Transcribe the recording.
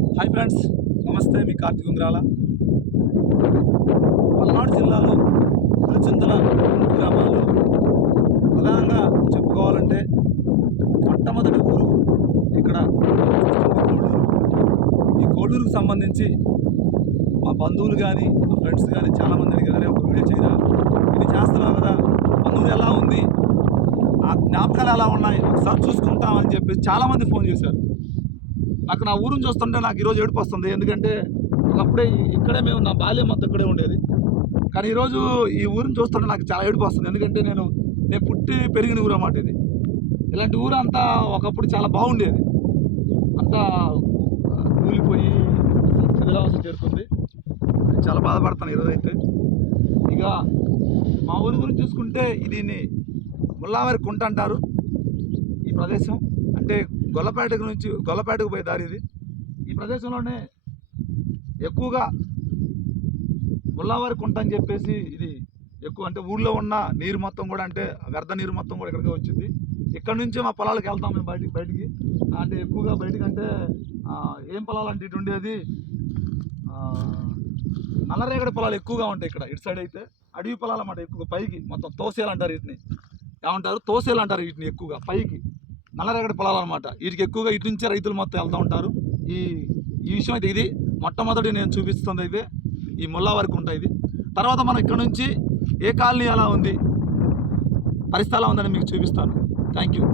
Hi friends నమస్తే మీ కార్తీక్ ఉంగ్రాల. పల్నాడు జిల్లాలో పులిచింతల గ్రామాల్లో ప్రధానంగా చెప్పుకోవాలంటే మొట్టమొదటి ఊరు ఇక్కడ కోడూరు. ఈ కోడూరుకు సంబంధించి మా బంధువులు కానీ మా ఫ్రెండ్స్ కానీ చాలామంది కానీ ఒక వీడియో చేయరా? ఇది చేస్తున్నావు కదా బంధువులు ఎలా ఉంది? ఆ జ్ఞాపకాలు ఎలా ఉన్నాయి? ఒకసారి చూసుకుంటామని చెప్పి చాలామంది ఫోన్ చేశారు. నాకు నా ఊరుని చూస్తుంటే నాకు ఈరోజు ఏడుపు వస్తుంది. ఎందుకంటే ఒకప్పుడే ఇక్కడే మేము నా బాల్యం మొత్తం ఇక్కడే ఉండేది. కానీ ఈరోజు ఈ ఊరిని చూస్తుంటే నాకు చాలా ఏడుపు వస్తుంది. ఎందుకంటే నేను నేను పుట్టి పెరిగిన ఊరు అన్నమాట ఇది. ఇలాంటి ఊరు అంతా ఒకప్పుడు చాలా బాగుండేది. అంతా కూలిపోయి శిథిలావస్థ చేరుతుంది చాలా బాధపడతాను ఈరోజు అయితే. ఇక మా ఊరి గురించి చూసుకుంటే దీన్ని ముల్లావారి కుంట అంటారు ఈ ప్రదేశం. అంటే గొల్లపేట నుంచి గొల్లపేటకు పోయే దారి ఇది. ఈ ప్రదేశంలోనే ఎక్కువగా ముల్లావారి కుంట అని చెప్పేసి ఇది ఎక్కువ అంటే ఊళ్ళో ఉన్న నీరు మొత్తం కూడా అంటే వ్యర్థ నీరు మొత్తం కూడా ఇక్కడికి వచ్చింది. ఇక్కడ నుంచి మా పొలాలకు వెళ్తాం మేము బయటికి బయటికి. అంటే ఎక్కువగా బయటికి అంటే ఏం పొలాలు అంటే ఇటు ఉండేది నల్లరేగడి పొలాలు ఎక్కువగా ఉంటాయి ఇక్కడ. ఇటు సైడ్ అయితే అడవి పొలాలు అన్నమాట ఎక్కువగా పైకి. మొత్తం తోసేలు అంటారు వీటిని. ఏమంటారు? తోసేలు అంటారు వీటిని ఎక్కువగా పైకి. నల్లరేగడి పొలాలు అనమాట వీటికి ఎక్కువగా ఇటు నుంచే రైతులు మొత్తం వెళ్తూ ఉంటారు. ఈ ఈ విషయం అయితే ఇది. మొట్టమొదటి నేను చూపిస్తుంది అయితే ఈ ముల్లా వరకు ఉంటాయి ఇది. తర్వాత మనం ఇక్కడ నుంచి ఏ కాలనీ ఎలా ఉంది? పరిస్థితి ఎలా ఉందని మీకు చూపిస్తాను. Thank you